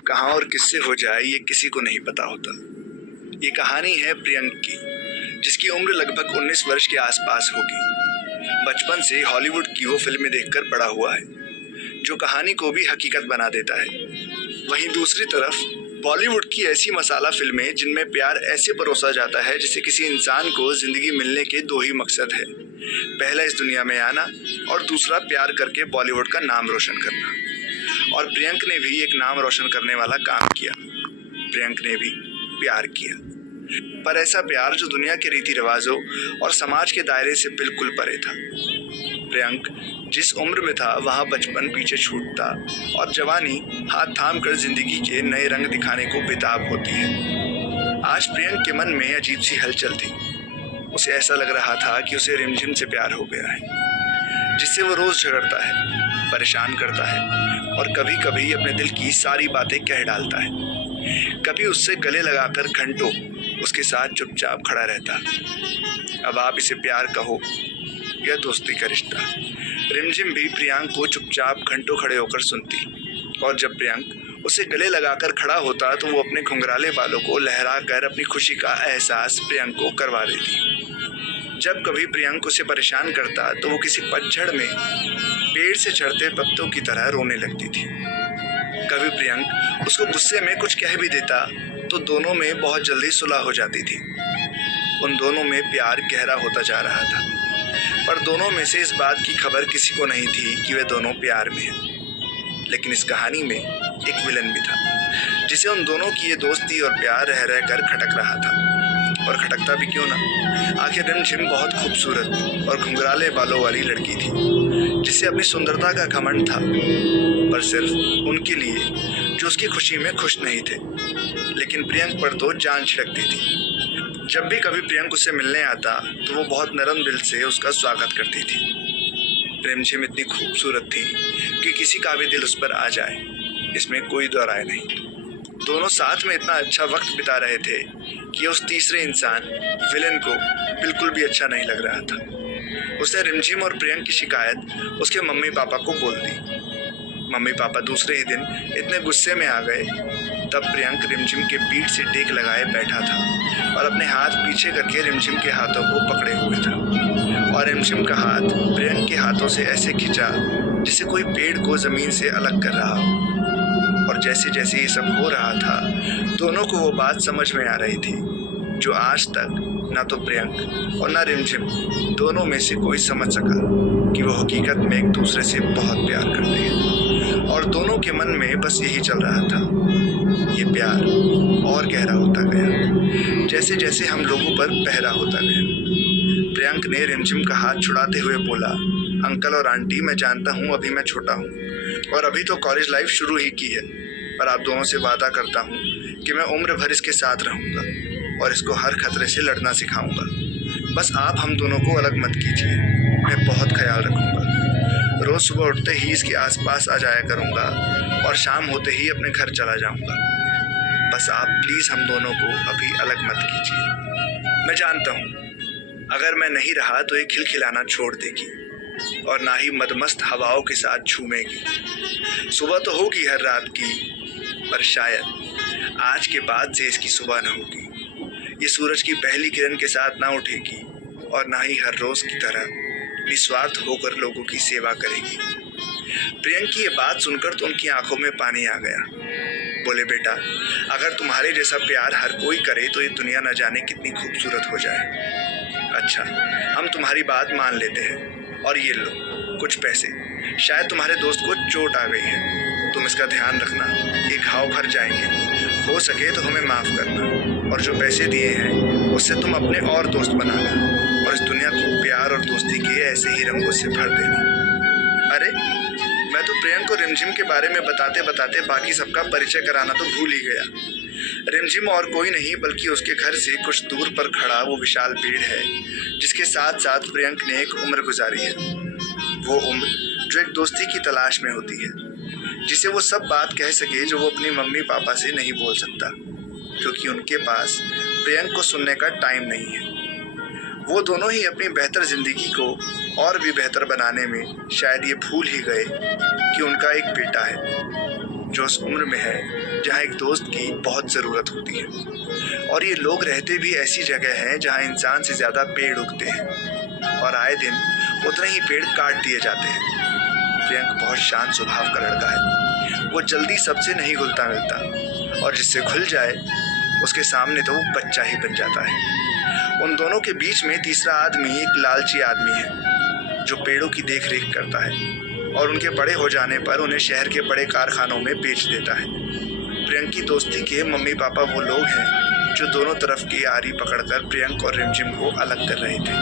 कहाँ और किससे हो जाए ये किसी को नहीं पता होता। ये कहानी है प्रियंक की, जिसकी उम्र लगभग 19 वर्ष के आसपास होगी। बचपन से हॉलीवुड की वो फिल्में देखकर बड़ा हुआ है, जो कहानी को भी हकीकत बना देता है। वहीं दूसरी तरफ बॉलीवुड की ऐसी मसाला फिल्में जिनमें प्यार ऐसे परोसा जाता है जैसे किसी इंसान को जिंदगी मिलने के दो ही मकसद है, पहला इस दुनिया में आना और दूसरा प्यार करके बॉलीवुड का नाम रोशन करना। और प्रियंक ने भी एक नाम रोशन करने वाला काम किया। प्रियंक ने भी प्यार किया, पर ऐसा प्यार जो दुनिया के रीति रिवाजों और समाज के दायरे से बिल्कुल परे था। प्रियंक जिस उम्र में था वहाँ बचपन पीछे छूटता और जवानी हाथ थाम कर जिंदगी के नए रंग दिखाने को बेताब होती है। आज प्रियंक के मन में अजीब सी हलचल थी। उसे ऐसा लग रहा था कि उसे रिमझिम से प्यार हो गया है, जिससे वो रोज झगड़ता है, परेशान करता है और कभी कभी अपने दिल की सारी बातें कह डालता है। कभी उससे गले लगाकर घंटों उसके साथ चुपचाप खड़ा रहता। अब आप इसे प्यार कहो या दोस्ती का रिश्ता, रिमझिम भी प्रियंक को चुपचाप घंटों खड़े होकर सुनती। और जब प्रियंक उसे गले लगाकर खड़ा होता तो वो अपने घुंघराले बालों को लहराकर अपनी खुशी का एहसास प्रियंक को करवा देती। जब कभी प्रियंक उसे परेशान करता तो वो किसी पतझड़ में पेड़ से झड़ते पत्तों की तरह रोने लगती थी। कभी प्रियंक उसको गुस्से में कुछ कह भी देता तो दोनों में बहुत जल्दी सुलह हो जाती थी। उन दोनों में प्यार गहरा होता जा रहा था, पर दोनों में से इस बात की खबर किसी को नहीं थी कि वे दोनों प्यार में हैं। लेकिन इस कहानी में एक विलन भी था, जिसे उन दोनों की ये दोस्ती और प्यार रह रह कर खटक रहा था। और खटकता भी क्यों ना, आखिर रिमझिम बहुत खूबसूरत और घुंघराले बालों वाली लड़की थी, जिसे अपनी सुंदरता का घमंड था, पर सिर्फ उनके लिए जो उसकी खुशी में खुश नहीं थे। लेकिन प्रियंक पर तो जान छिड़कती थी। जब भी कभी प्रियंक उससे मिलने आता तो वो बहुत नरम दिल से उसका स्वागत करती थी। रिमझिम इतनी खूबसूरत थी कि किसी का भी दिल उस पर आ जाए, इसमें कोई दो राय नहीं। दोनों साथ में इतना अच्छा वक्त बिता रहे थे कि उस तीसरे इंसान विलेन को बिल्कुल भी अच्छा नहीं लग रहा था। उसने रिमझिम और प्रियंक की शिकायत उसके मम्मी पापा को बोल दी। मम्मी पापा दूसरे ही दिन इतने गुस्से में आ गए। तब प्रियंक रिमझिम के पीठ से टेक लगाए बैठा था और अपने हाथ पीछे करके रिमझिम के हाथों को पकड़े हुए था। और रिमझिम का हाथ प्रियंक के हाथों से ऐसे खिंचा जिसे कोई पेड़ को जमीन से अलग कर रहा हो। और जैसे जैसे ये सब हो रहा था, दोनों को वो बात समझ में आ रही थी जो आज तक ना तो प्रियंक और ना रिमझिम दोनों में से कोई समझ सका, कि वो हकीकत में एक दूसरे से बहुत प्यार करते हैं। और दोनों के मन में बस यही चल रहा था। ये प्यार और गहरा होता गया जैसे जैसे हम लोगों पर पहरा होता गया। प्रियंक ने रिमझिम का हाथ छुड़ाते हुए बोला, अंकल और आंटी, मैं जानता हूँ अभी मैं छोटा हूँ और अभी तो कॉलेज लाइफ शुरू ही की है, पर आप दोनों से वादा करता हूँ कि मैं उम्र भर इसके साथ रहूँगा और इसको हर खतरे से लड़ना सिखाऊंगा। बस आप हम दोनों को अलग मत कीजिए, मैं बहुत ख्याल रखूँगा। रोज़ सुबह उठते ही इसके आसपास आ जाया करूँगा और शाम होते ही अपने घर चला जाऊँगा। बस आप प्लीज़ हम दोनों को अभी अलग मत कीजिए। मैं जानता हूँ अगर मैं नहीं रहा तो ये खिलखिलाना छोड़ देगी और ना ही मदमस्त हवाओं के साथ झूमेगी। सुबह तो होगी हर रात की, पर शायद आज के बाद से इसकी सुबह न होगी। ये सूरज की पहली किरण के साथ ना उठेगी और ना ही हर रोज की तरह निस्वार्थ होकर लोगों की सेवा करेगी। प्रियंक की ये बात सुनकर तो उनकी आंखों में पानी आ गया। बोले, बेटा, अगर तुम्हारे जैसा प्यार हर कोई करे तो ये दुनिया न जाने कितनी खूबसूरत हो जाए। अच्छा, हम तुम्हारी बात मान लेते हैं और ये लो कुछ पैसे। शायद तुम्हारे दोस्त को चोट आ गई है, तुम इसका ध्यान रखना, ये घाव भर जाएंगे। हो सके तो हमें माफ़ करना और जो पैसे दिए हैं उससे तुम अपने और दोस्त बनाना और इस दुनिया को प्यार और दोस्ती के ऐसे ही रंगों से भर देना। अरे, मैं तो प्रियंक और रिमझिम के बारे में बताते बताते बाकी सबका परिचय कराना तो भूल ही गया। रिमझिम और कोई नहीं बल्कि उसके घर से कुछ दूर पर खड़ा वो विशाल पेड़ है जिसके साथ साथ प्रियंक ने एक उम्र गुजारी है। वो उम्र जो एक दोस्ती की तलाश में होती है, जिसे वो सब बात कह सके जो वो अपनी मम्मी पापा से नहीं बोल सकता, क्योंकि उनके पास प्रियंक को सुनने का टाइम नहीं है। वो दोनों ही अपनी बेहतर जिंदगी को और भी बेहतर बनाने में शायद ये भूल ही गए कि उनका एक बेटा है। जो उस उम्र में है जहाँ एक दोस्त की बहुत ज़रूरत होती है। और ये लोग रहते भी ऐसी जगह हैं जहाँ इंसान से ज़्यादा पेड़ उगते हैं और आए दिन उतने ही पेड़ काट दिए जाते हैं। प्रियंक बहुत शांत स्वभाव का लड़का है। वो जल्दी सबसे नहीं घुलता मिलता और जिससे घुल जाए उसके सामने तो वो बच्चा ही बन जाता है। उन दोनों के बीच में तीसरा आदमी एक लालची आदमी है जो पेड़ों की देख रेख करता है और उनके बड़े हो जाने पर उन्हें शहर के बड़े कारखानों में बेच देता है। प्रियंक की दोस्ती के मम्मी पापा वो लोग हैं जो दोनों तरफ की आरी पकड़कर प्रियंक और रिमझिम को अलग कर रहे थे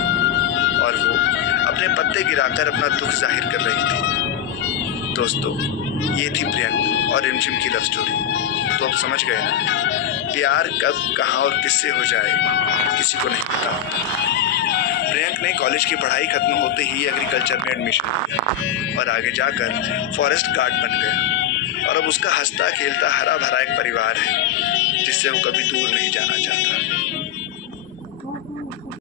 और वो अपने पत्ते गिराकर अपना दुख जाहिर कर रही थी। दोस्तों, ये थी प्रियंक और रिमझिम की लव स्टोरी। तो अब समझ गए ना, प्यार कब कहाँ और किससे हो जाए किसी को नहीं पता। प्रियंक ने कॉलेज की पढ़ाई खत्म होते ही एग्रीकल्चर में एडमिशन लिया और आगे जाकर फॉरेस्ट गार्ड बन गया और अब उसका हंसता खेलता हरा भरा एक परिवार है जिससे वो कभी दूर नहीं जाना चाहता।